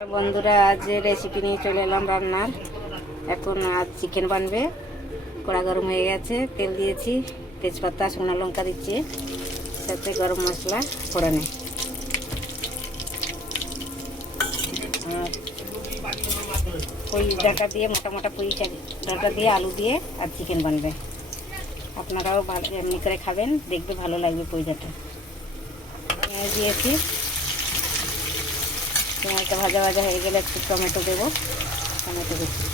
বন্ধুরা, আজ রেসিপি নিয়ে চলে এলাম রান্নার। এখন আজ চিকেন বানবে। কড়া গরম হয়ে গেছে, তেল দিয়েছি, তেজপাতা, শুকনো লঙ্কা দিচ্ছি, সাথে গরম মশলা ফোড়নে। আর পুঁই ডাঁটা দিয়ে, মোটা মোটা পুঁই ডাঁটা দিয়ে আলু দিয়ে আর চিকেন বানবে। আপনারাও ভালো এমনি করে খাবেন, দেখবে ভালো লাগবে পুঁই ডাঁটা। পেঁয়াজ দিয়েছি, পেঁয়াজটা ভাজা ভাজা হয়ে গেলে একটু টমেটো দেবো, টমেটো দিচ্ছি।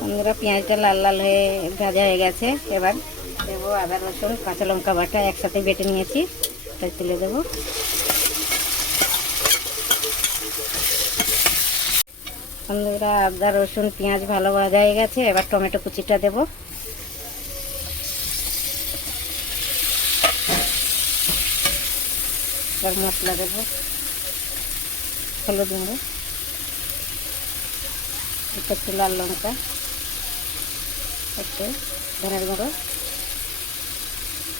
বন্ধুরা, পেঁয়াজটা লাল লাল হয়ে ভাজা হয়ে গেছে। এবার দেবো আদা, রসুন, কাঁচা লঙ্কা বাটা একসাথে বেটে নিয়েছি, তাই তুলে দেবো। বন্ধুরা, আদা, রসুন, পেঁয়াজ ভালো ভাজা হয়ে গেছে। এবার টমেটো কুচিটা দেবো। এবার মশলা দেবো, হলুদ গুঁড়ো, একটু লাল লঙ্কা, একটু ধনের গুঁড়ো,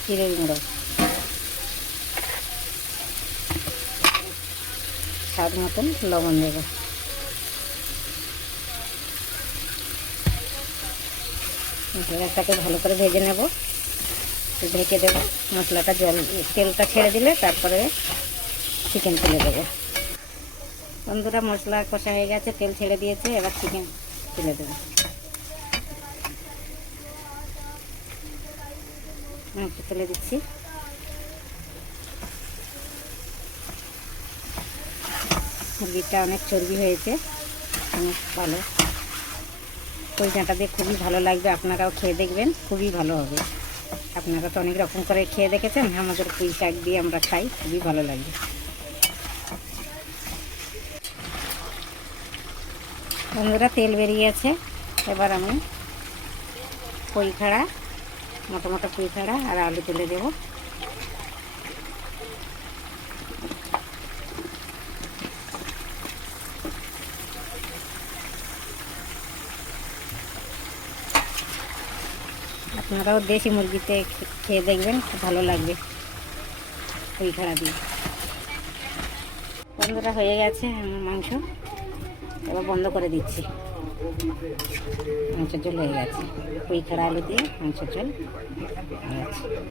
জিরের গুঁড়ো, স্বাদ মতন লবণ দেবো। মশলাটাকে ভালো করে ভেজে নেব, ঢেকে দেবো। মশলাটা তেলটা ছেড়ে দিলে তারপরে চিকেন তুলে দেবো। বন্ধুরা, মশলা কষা হয়ে গেছে, তেল ছেড়ে দিয়েছে। এবার চিকেন তুলে দেবো। মাংস তুলে দিচ্ছি। মুরগিটা অনেক চর্বি হয়েছে, অনেক ভালো। পুঁই ডাঁটা দিয়ে খুবই ভালো লাগবে, আপনারাও খেয়ে দেখবেন, খুবই ভালো হবে। আপনারা তো অনেক রকম করে খেয়ে দেখেছেন, আমাদের পুঁই শাক দিয়ে আমরা খাই, খুবই ভালো লাগবে। বন্ধুরা, তেল বেরিয়ে গেছে। এবার আমি পুঁই খাড়া, মোটা মোটা পুঁই খাড়া আর আলু তুলে দেবো। আপনারাও দেশি মুরগিতে খেয়ে দেখবেন, খুব ভালো লাগবে পুঁই খাড়া দিয়ে। বন্ধুরা, হয়ে গেছে আমার মাংস। এবার বন্ধ করে দিচ্ছি। মাংসের ঝোল হয়ে গেছে, পুঁই খাড়া আলু দিয়ে মাংসের ঝোল হয়ে গেছে।